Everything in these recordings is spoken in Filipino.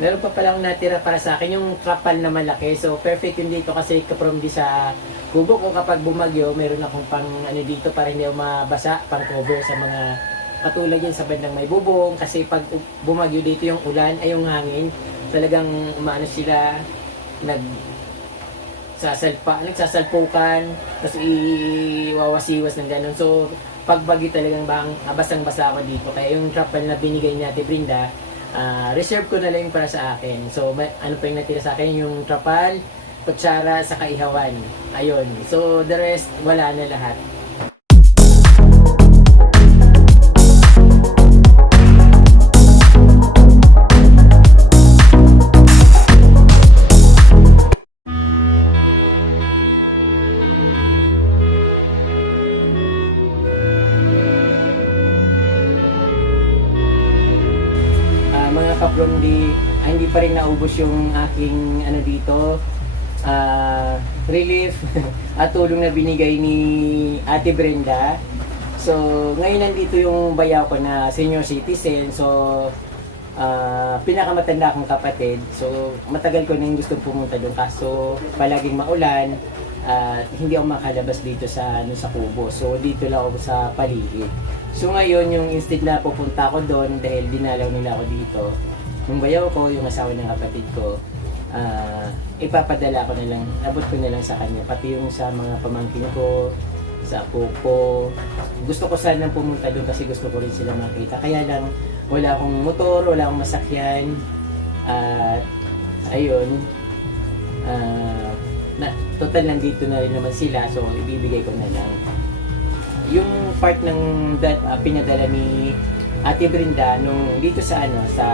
Meron pa palang natira para sa akin yung trapal na malaki. So, perfect yun dito kasi from di sa kubo ko kapag bumagyo, meron akong pang ano dito para hindi ako mabasa, pang cover sa mga katulad yan sa bandang may bubong. Kasi pag bumagyo dito yung ulan, ay yung hangin, talagang umaano sila, nagsasalpukan, tapos iwawasiwas ng ganun. So, pag bagyo talagang basang-basa ako dito. Kaya yung trapal na binigay ni Ate Brinda, reserve ko na lang para sa akin. So, ano pa yung natira sa akin? Yung trapal, kutsara, sa kaihawan. Ayun. So, the rest, wala na lahat. Mga kabromdi, hindi pa rin naubos yung aking ano dito, relief at tulong na binigay ni Ate Brenda. So, ngayon nandito yung bayaw ko na senior citizen. So, pinakamatanda akong kapatid. So, matagal ko nang gustong pumunta doon. Kaso, palaging maulan at hindi ako makalabas dito sa kubo. So, dito lang ako sa paligid. So, ngayon, yung instead na pupunta ako doon dahil dinalaw nila ako dito, yung bayaw ko, yung asawa ng kapatid ko, ipapadala ko na lang, abot ko na lang sa kanya, pati yung sa mga pamangkin ko, sa apo ko. Gusto ko sana pumunta doon kasi gusto ko rin sila makita. Kaya lang, wala akong motor, wala akong masakyan. At, ayun, total nandito na rin naman sila, so ibibigay ko na lang. Yung part ng pinadala ni Ate Brinda nung dito sa sa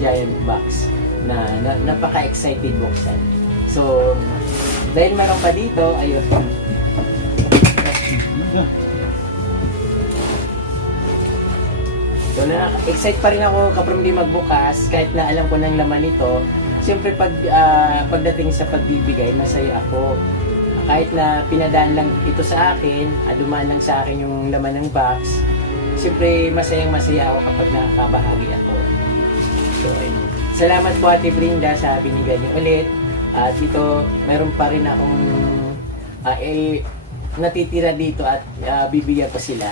giant box na napaka-excited buksan. So, dahil meron pa dito, ayun. So, na-excite pa rin ako kapag hindi magbukas kahit na alam ko ng laman nito. Siyempre pagdating sa pagbibigay, masaya ako. Kahit na pinadaan lang ito sa akin, dumaan lang sa akin yung laman ng box, siyempre masayang-masaya ako kapag nakakabahagi ako. So, ayun. Salamat po Ate Brinda sa binigay niyo ulit. At ito, mayroon pa rin akong natitira dito at bibigyan ko sila.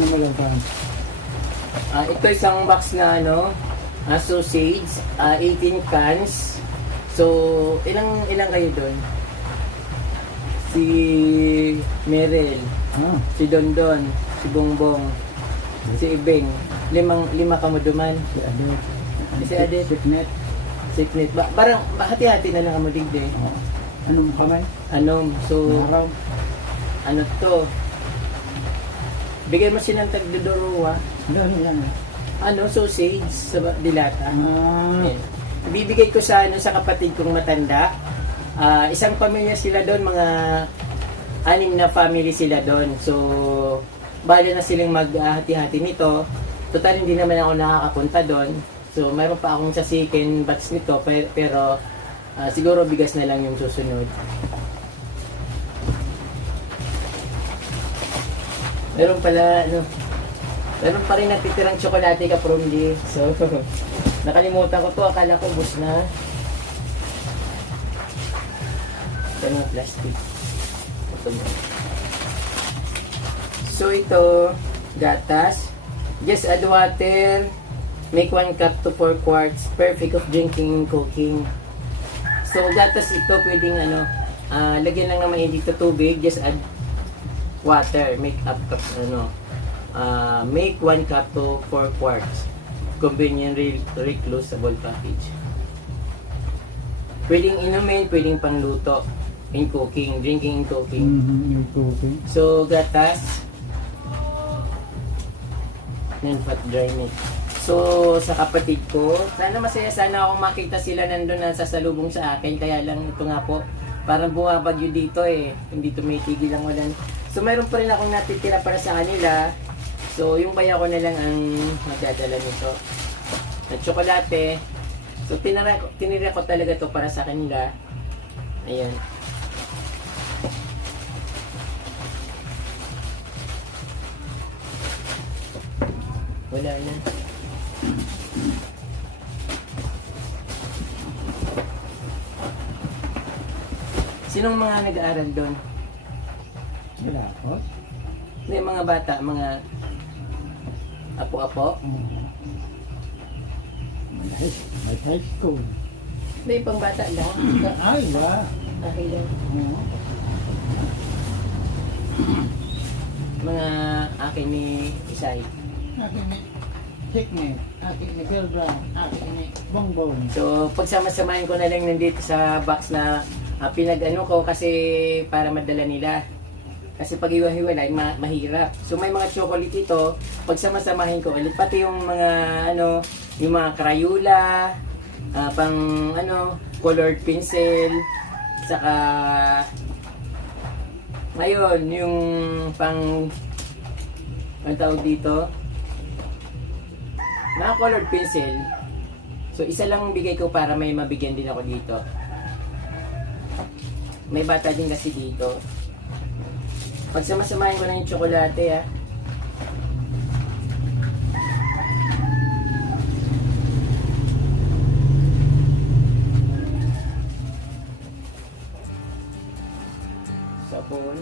Ano mo lang pa? Ito isang box na sausage, 18 cans. So, ilang kayo doon? Si Merel, si Dondon, si Bongbong, si Ibeng. Lima ka mo duman. Si Adet. Siknet. Parang hati-hati na lang ka mo digde. Anong kamay? So, ano to? Bigay mo silang tagdodorowa. Sausage sa dilata. Bibigay ko sa kapatid kong matanda. Isang pamilya sila doon, mga 6 na family sila doon. So, bala na silang maghati-hati nito. Total, hindi naman ako nakakapunta doon. So, mayroon pa akong sa second batch nito, pero siguro bigas na lang yung susunod. Meron pa rin natitirang tsokolate ka from di. So, nakalimutan ko to. Akala ko bus na. Ito na plastic. Ito mo. So, ito, gatas. Just add water. Make 1 cup to 4 quarts. Perfect of drinking and cooking. So, gatas ito, pwedeng lagyan lang naman dito tubig. Just add water, make 1 cup to 4 quarts. Convenient, reclosable package. Pwedeng inumin, pwedeng pangluto in cooking, drinking and cooking. So, gatas, non-fat dry meat. So, sa kapatid ko, sana masaya sana akong makita sila nandun na sasalubong sa akin. Kaya lang ito nga po, parang bumabagyo dito eh. Hindi tumitigil ang ulan. So mayroon pa rin akong natitira para sa kanila. So yung baya ko na lang ang magdadala nito. Na tsokolate. So tinira ko talaga to para sa kanila. Ayan. Wala na. Sinong mga nag-aaral doon? Wala ako. May mga bata, mga apo-apo? May high school. May pang bata lang. Ay, wala. Okay lang. Oo. Mga akin ni Isay. Akin ni Hickman, akin ni Bill Brown, akin ni Bongbong. So, pagsama-samahin ko na lang nandito sa box na pinag-ano ko kasi para madala nila. Kasi pag iwa-hiwalay, mahirap. So, may mga chocolate ito. Pagsama-samahin ko ulit. Pati yung mga, yung mga Crayola, pang, colored pencil, saka, ngayon, yung pang, ang tawag dito, mga colored pencil. So, isa lang bigay ko para may mabigyan din ako dito. May bata din kasi dito. Pagsama-samahin ko na yung tsokolate, Sabon.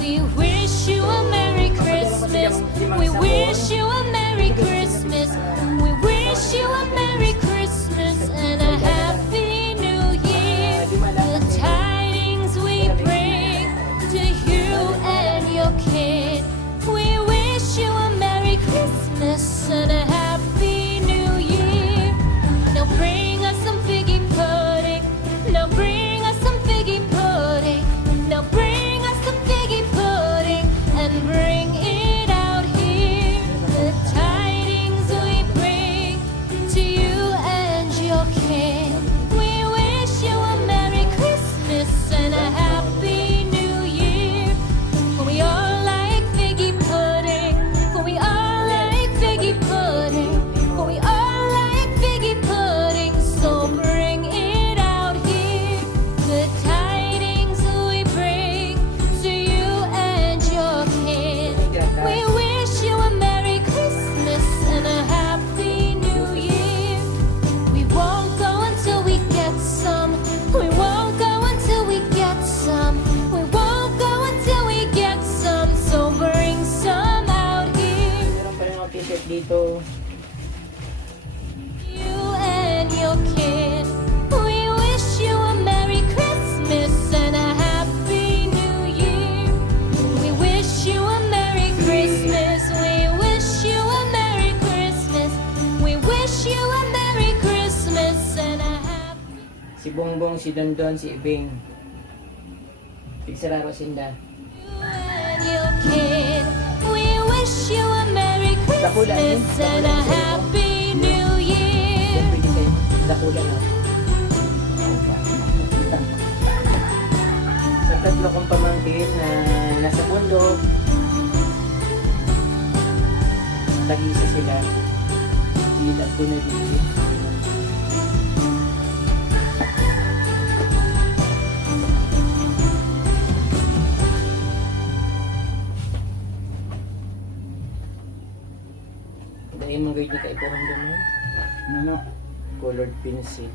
We wish you a Merry Christmas. We wish you a Merry Christmas. We wish you a Merry Christmas and a Happy New Year. The tidings we bring to you and your kid. We wish you a Merry Christmas and a Happy New Year. Now bring us some figgy pudding. Now bring us some figgy pudding. Now bring us some figgy pudding and bring it out here. The tidings we bring to you and your kid. We wish you a Merry Christmas and a Happy New Year. For we all like figgy pudding. For we all like figgy pudding. For we all like figgy pudding. So bring it out here. The tidings we bring to you and your kid. We wish you a Merry Christmas and a Happy New Year. We won't go until we get some. We won't go until we get some. We won't go until we get some. So bring some out here. Meron pa rin ako t-shirt dito. You and your kid. We wish you a Merry Christmas and a Happy New Year. We wish you a Merry Christmas. We wish you a Merry Christmas. We wish you a Merry Christmas and a Happy Si Bongbong, si Dondon, si Ibing. Pigsararo sinda. You and your kid. We wish you a Merry Christmas and a Happy New Year. Yan pwede sa'yo. Dakula na. Sa tatlo kong pamangkin na nasa bundok, tag-isa sila. Ilat ko na dito. Dahil mga ganyan kaipuhan naman. Ano? Colored pencil.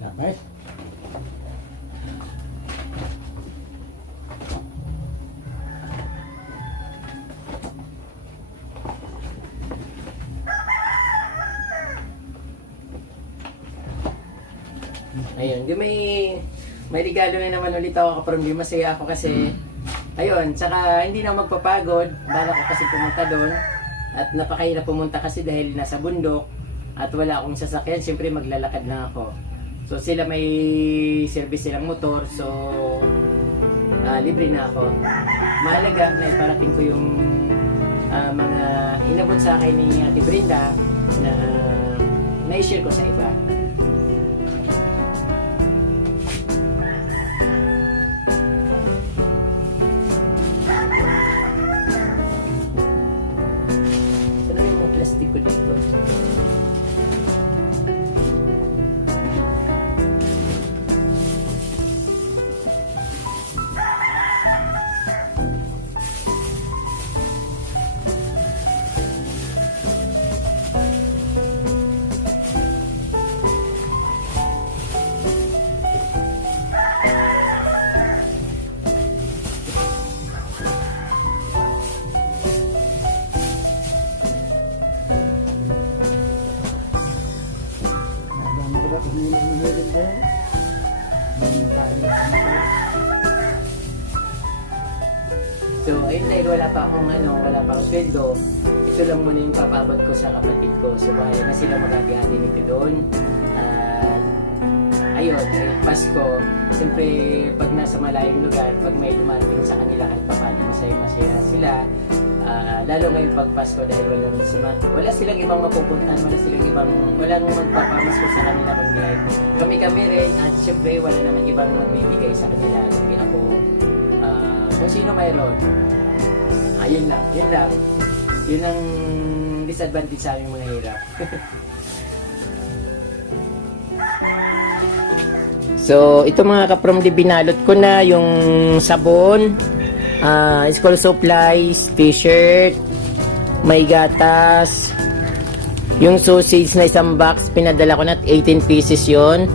Tapos? Ayun, di may regalo na naman ulit ako kapag masaya ako kasi ayun, tsaka hindi na magpapagod, bala ko kasi pumunta doon at napakahirap pumunta kasi dahil nasa bundok at wala akong sasakyan, siyempre maglalakad lang ako. So sila may service silang motor, so libre na ako. Mahalaga na iparating ko yung mga inabot sa akin ni Ate Brenda na na-share ko sa iba. So, ayun dahil wala pa akong sweldo, ito lang muna yung papabot ko sa kapatid ko. So, bahay na sila mag-hati-hati nito doon. At, ayun, Pasko, siyempre, pag nasa malayong lugar, pag may dumating sa kanila, kahit pa paano masaya sila. Lalo ngayong pag Pasko dahil wala silang ibang mapupuntahan, walang magpapamasko sa kanila kundi kami rin, at siyempre wala naman ibang magbibigay sa kanila kundi ako, kung sino mayroon. Yun lang yun ang disadvantage sa aming mga hirap. So ito mga kaprom, di binalot ko na yung sabon, school supplies, t-shirt, may gatas, yung sausage na isang box, pinadala ko na 18 pieces yon.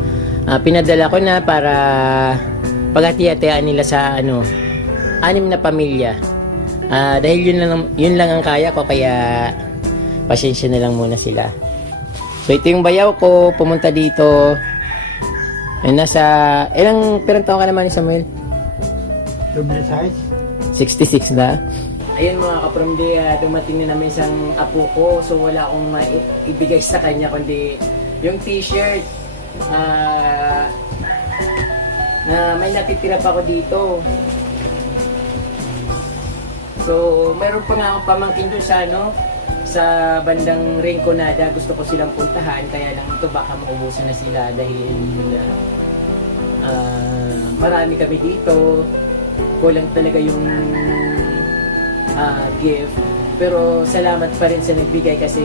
Pinadala ko na para paghati-hatian nila sa 6 na pamilya. Dahil yun lang ang kaya ko, kaya pasensya na lang muna sila. So ito yung bayaw ko, pumunta dito. Ilang perang taon ka naman ni Samuel? Double size? 66 na. Ayun mga kapramdi, dumating na namin isang apo ko. So wala akong maibigay sa kanya kundi yung t-shirt na may natitira pa ako dito. So mayroon pa nga akong pamangkin doon sa bandang Rinconada. Gusto ko silang puntahan, kaya lang ito baka maubusan na sila dahil marami kami dito. Kulang talaga yung gift, pero salamat pa rin sa nagbigay kasi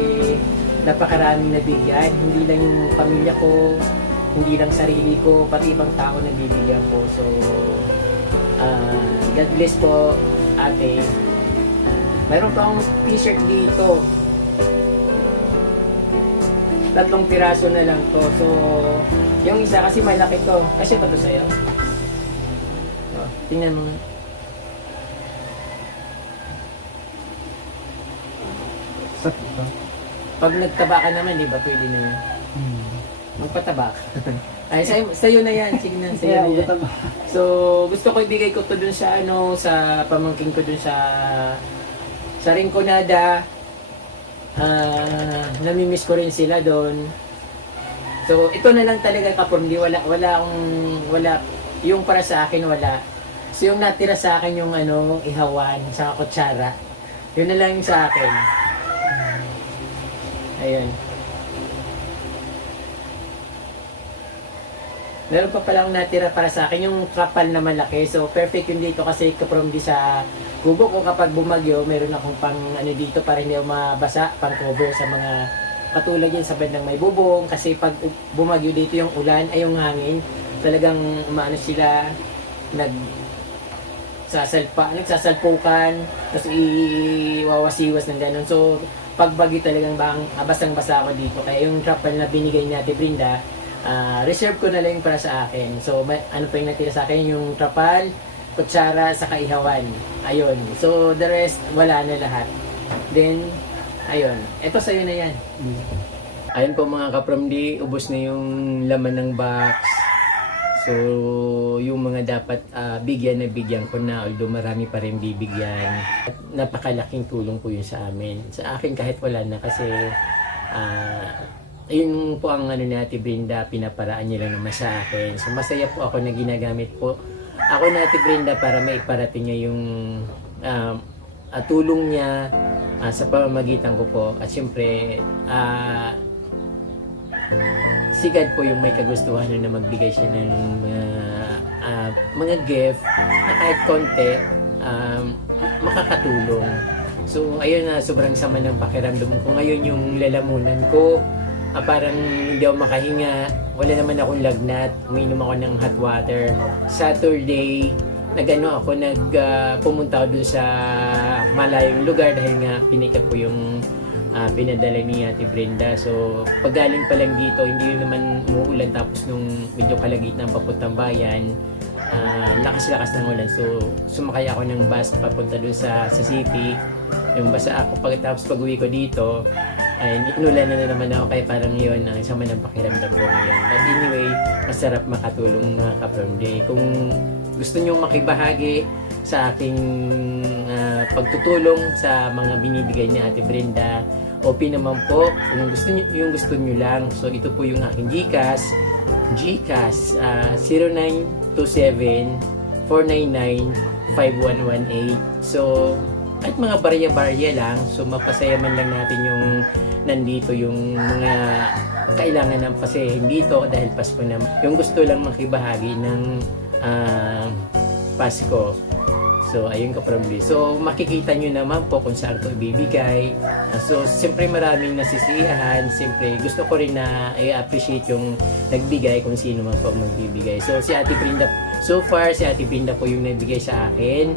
napakaraming nabigyan. Hindi lang yung pamilya ko, hindi lang sarili ko, pati ibang tao nabibigyan ko. So God bless po, ate. Mayroon pa akong t-shirt dito, 3 piraso na lang to. So yung isa kasi malaki to, kasi ba to sa'yo? Tingnan mo. Sakit ba? Pag nagtaba ka naman, di ba pwede na yan? Magpataba ka. Ay, sa'yo na yan. Sige na, sa'yo na yan. So, gusto ko ibigay ko to dun sa sa pamangking ko dun sa Rinconada. Namimiss ko rin sila dun. So, ito na lang talaga kapamdi. Wala yung para sa akin, wala. So, yung natira sa akin yung ihawan sa kutsara. Yun na lang yung sa akin. Ayun. Meron pa palang natira para sa akin yung kapal na malaki. So, perfect yun dito kasi kaprom di sa kubo ko kapag bumagyo, meron akong pang dito para hindi ako mabasa, pang cover sa mga katulad yan sa bandang may bubong. Kasi pag bumagyo dito yung ulan, ay yung hangin, talagang sila, nagsasalpukan, tapos iwawasiwas ng ganun. So, pag bagyo talagang basang-basa ako dito. Kaya yung trapal na binigay ni Ate Brinda, reserve ko na lang para sa akin. So, ano pa yung natira sa akin? Yung trapal, kutsara, sa kaihawan. Ayun. So, the rest, wala na lahat. Then, ayun. Ito sa'yo na yan. Ayun po mga kapramdi, ubos na yung laman ng box. So, yung mga dapat bigyan na bigyan ko na, although marami pa rin bibigyan. At napakalaking tulong po yun sa amin. Sa akin kahit wala na kasi yun po ang ni Ate Brinda, pinaparaan niya lang naman sa akin. So, masaya po ako na ginagamit po ako ni Ate Brinda para maiparating niya yung tulong niya sa pamamagitan ko po. At syempre, si God po yung may kagustuhan na magbigay siya ng mga gift na kahit konti makakatulong. So ayun na, sobrang sama ng pakiramdam ko ngayon. Yung lalamunan ko, parang hindi ako makahinga, wala naman akong lagnat, uminom ako ng hot water. Saturday pumunta ako dun sa malayong lugar dahil nga pinikap ko yung pinadala ni Ate Brenda. So, paggaling pa lang dito, hindi yun naman umuulan, tapos nung medyo kalagitnaan papuntang bayan, lakas-lakas ng ulan. So, sumakay ako ng bus papunta dun sa city. Yung basa ako, pagkatapos pag-uwi ko dito, ay inulan na naman ako kaya parang yun ang isang manang pakiramdam ko ngayon. But anyway, masarap makatulong mga ka-From Day. Kung gusto nyo makibahagi sa aking pagtutulong sa mga binibigay ni Ate Brenda, open naman po kung gusto nyo, yung gusto nyo lang. So ito po yung aking GCash 0927-499-5118. So kahit mga barya-barya lang, so mapasaya man lang natin yung nandito yung mga kailangan ng pasahing dito dahil Pasko na. Yung gusto lang makibahagi ng Pasko. So, ayun ka-From Day. So, makikita nyo naman po kung saan ko ibibigay. So, siyempre maraming nasisiyahan. Siyempre, gusto ko rin na i-appreciate yung nagbigay kung sino man po magbibigay. So, si Ate Brenda, so far, si Ate Brenda po yung nagbigay sa akin.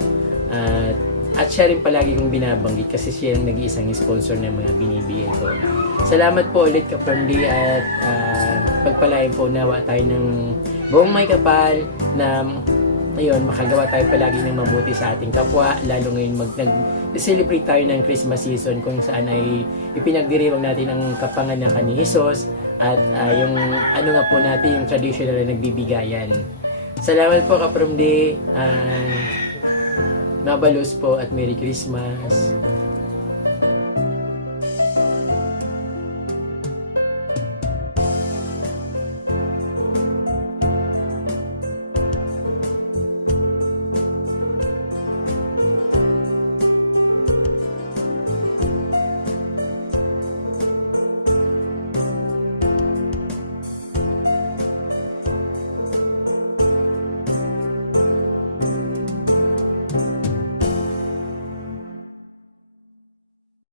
At siya rin palagi kong binabanggit kasi siya yung nag-iisang sponsor ng mga binibigay ko. Salamat po ulit ka-From Day at pagpalain po nawa tayo ng buong may kapal na ayun, makagawa tayo palagi ng mabuti sa ating kapwa, lalo ngayon nag-celebrate tayo ng Christmas season kung saan ay ipinagdiriwang natin ang kapanganakan ni Jesus at yung ano nga po natin, yung traditional na nagbibigayan. Salamat po ka-From Day, mabalos po at Merry Christmas.